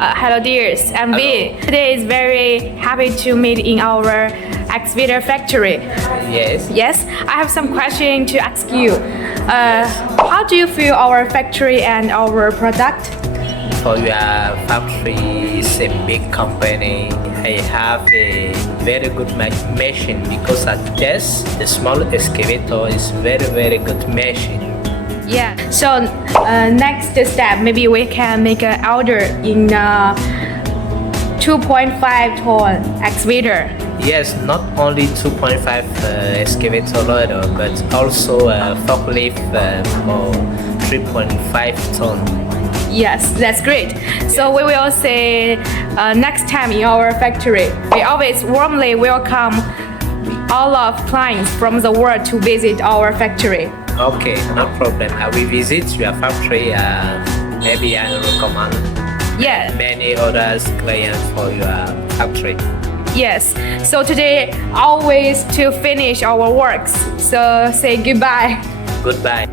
Hello dears, I'm V. Today is very happy to meet in our excavator factory. Yes. Yes, I have some question to ask you. How do you feel our factory and our product? For your factory is a big company. I have a very good machine because at this the small excavator is very good machine. Yeah. So next step, maybe we can make an order in 2.5 ton excavator. Yes, not only 2.5 excavator loader, but also forklift for 3.5 ton. Yes, that's great. So we will say next time in our factory, we always warmly welcome all of clients from the world to visit our factory. Okay, no problem. I will visit your factory. Maybe I will recommend Yeah. many other clients for your factory. Yes. So today, always to finish our works. So say goodbye. Goodbye.